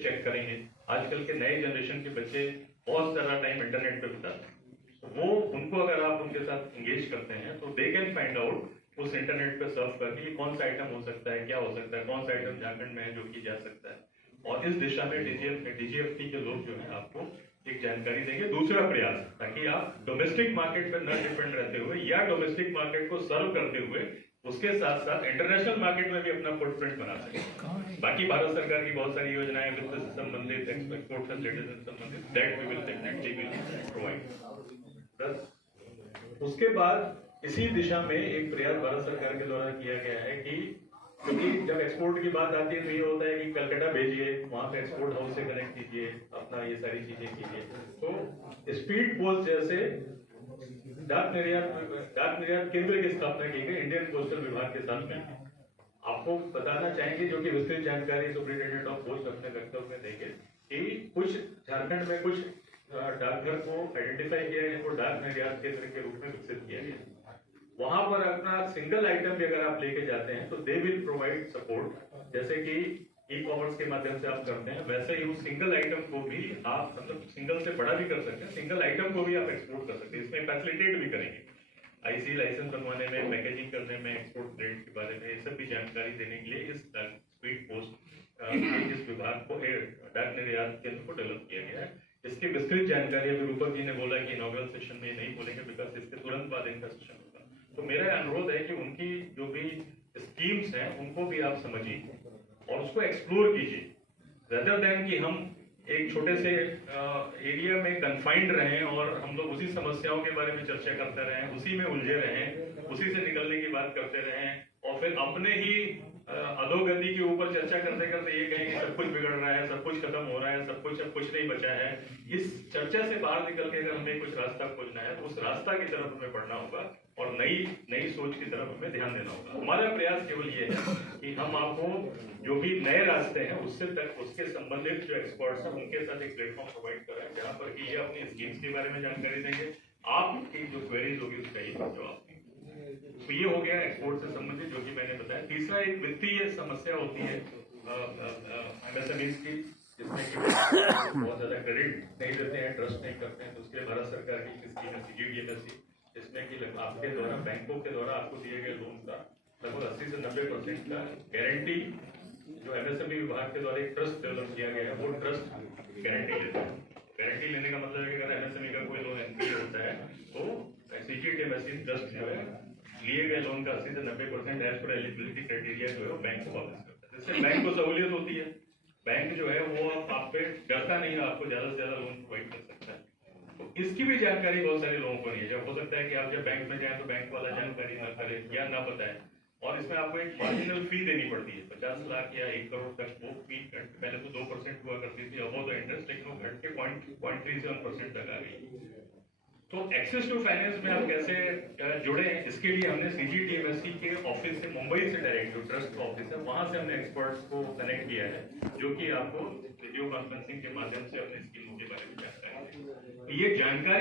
Check करेंगे। आजकल के नए जनरेशन के बच्चे बहुत सारा टाइम इंटरनेट पे बिताते हैं, तो वो उनको अगर आप उनके साथ एंगेज करते हैं तो दे कैन फाइंड आउट उस इंटरनेट पे सर्च करके कौन सा आइटम हो सकता है, क्या हो सकता है, कौन सा आइटम झारखंड में है जो कि जा सकता है। और इस दिशा में डीजीएफटी के लोग जो है आपको एक जानकारी देंगे। दूसरा प्रयास ताकि आप डोमेस्टिक मार्केट पर न डिपेंड रहते हुए या डोमेस्टिक मार्केट को सर्व करते हुए उसके साथ साथ इंटरनेशनल मार्केट में भी अपना फुटप्रिंट बना सके। बाकी भारत सरकार की बहुत सारी योजनाएं वित्त से संबंधित, एक्सपोर्ट फैसिलिटीज से संबंधित, that we will definitely will provide. उसके बाद इसी दिशा में एक प्रयास भारत सरकार के द्वारा किया गया है कि क्योंकि जब एक्सपोर्ट की बात आती है तो ये होता है कि कलकत्ता भेजिए, वहां पे एक्सपोर्ट हाउस से कनेक्ट कीजिए, अपना ये सारी चीजें कीजिए। तो स्पीड पोस्ट जैसे डाक निर्यात केंद्र की स्थापना की गई इंडियन पोस्टल विभाग के साथ में। आपको बताना चाहेंगे, जो कि विस्तृत जानकारी सुप्रिंटेंडेंट ऑफ पोस्ट अपने वक्तव्य में देंगे, कि कुछ झारखंड में कुछ डाकघर को आइडेंटिफाई किया गया, जिनको डाक निर्यात केंद्र के रूप में विकसित किया गया। वहां पर अपना सिंगल आइटम भी अगर आप लेके जाते हैं तो दे विल प्रोवाइड सपोर्ट, जैसे कि ई कॉमर्स के माध्यम से आप करते हैं, वैसे ही उस सिंगल आइटम को भी आप मतलब सिंगल से बड़ा भी कर सकते हैं, सिंगल आइटम को भी आप एक्सपोर्ट कर सकते हैं। इसमें फैसिलिटेट भी करेंगे, आईसी लाइसेंस बनवाने में, पैकेजिंग करने में, एक्सपोर्ट रेट के बारे में, ये सब भी जानकारी देने के लिए इस स्पीड पोस्ट इस विभाग को डाक निर्यात केंद्र को डेवलप किया गया है। इसकी विस्तृत जानकारी अभी रूपक जी ने बोला कि इनॉग्रल सेशन में नहीं बोलेंगे, बिकॉज इसके तुरंत बाद इनका सेशन होगा। तो मेरा अनुरोध है कि उनकी जो भी स्कीम्स हैं उनको भी आप समझिए और उसको एक्सप्लोर कीजिए, रेदर देन कि हम एक छोटे से एरिया में कन्फाइंड रहें और हम लोग उसी समस्याओं के बारे में चर्चा करते रहें, उसी में उलझे रहें, उसी से निकलने की बात करते रहें और फिर अपने ही अधोगति के ऊपर चर्चा करते करते ये कहें कि सब कुछ बिगड़ रहा है, सब कुछ खत्म हो रहा है, सब कुछ नहीं बचा है। इस चर्चा से बाहर निकल के अगर हमें कुछ रास्ता खोजना है तो उस रास्ता की तरफ हमें बढ़ना होगा और नई सोच की तरफ हमें ध्यान देना होगा। हमारा प्रयास केवल ये है कि हम आपको जो भी नए रास्ते हैं उससे तक उसके संबंधित जो एक्सपर्ट्स हैं उनके साथ एक प्लेटफॉर्म प्रोवाइड करें, जहां पर कि ये अपनी स्कीम्स के बारे में जानकारी देंगे, आपकी जो क्वेरीज होगी उसका ये जवाब देंगे। तो ये हो गया एक्सपोर्ट से संबंधित जो कि मैंने बताया। तीसरा एक वित्तीय समस्या होती है एमएसएमईज की, जिसमें कि बहुत ज्यादा क्रेडिट नहीं देते हैं, ट्रस्ट नहीं करते हैं, तो उसके लिए भारत सरकार की स्कीम है सीजीडीएमएससी, जिसमें कि आपके द्वारा बैंकों के द्वारा आपको दिए गए लोन का लगभग 80 से 90% का गारंटी जो एमएसएमई विभाग के द्वारा एक ट्रस्ट डेवलप किया गया है, वो ट्रस्ट गारंटी लेता है। गारंटी लेने का मतलब है कि अगर एमएसएमई का कोई लोन एनपीए होता है तो सीजीडीएमएससी ट्रस्ट जो है लिए गए लोन का 80 से 90% एज पर एलिजिबिलिटी क्राइटेरिया जो है बैंक को वापस करता है, जिससे बैंक को सहूलियत होती है। बैंक जो है वो आप पे डरता नहीं है, आपको ज्यादा से ज्यादा लोन प्रोवाइड कर सकता है। तो इसकी भी जानकारी बहुत सारे लोगों को नहीं है। जब हो सकता है कि आप जब बैंक में जाए तो बैंक वाला जानकारी ना करे या ना बताए, और इसमें आपको एक मार्जिनल फी देनी पड़ती है 50 लाख या 1 करोड़ तक। वो फी पहले तो 2% हुआ करती थी, अब तो इंटरेस्ट लेकिन वो घट के 0.37% तक आ गई। तो एक्सेस टू फाइनेंस में आप कैसे जुड़े, इसके लिए हमने सीजीडीएमएससी के ऑफिस से, मुंबई से डायरेक्ट जो ट्रस्ट का ऑफिस है वहां से हमने एक्सपर्ट्स को कनेक्ट किया है, जो कि आपको वीडियो कॉन्फ्रेंसिंग के माध्यम से अपने स्कीमों के बारे में जानकारी देंगे। ये जानकारी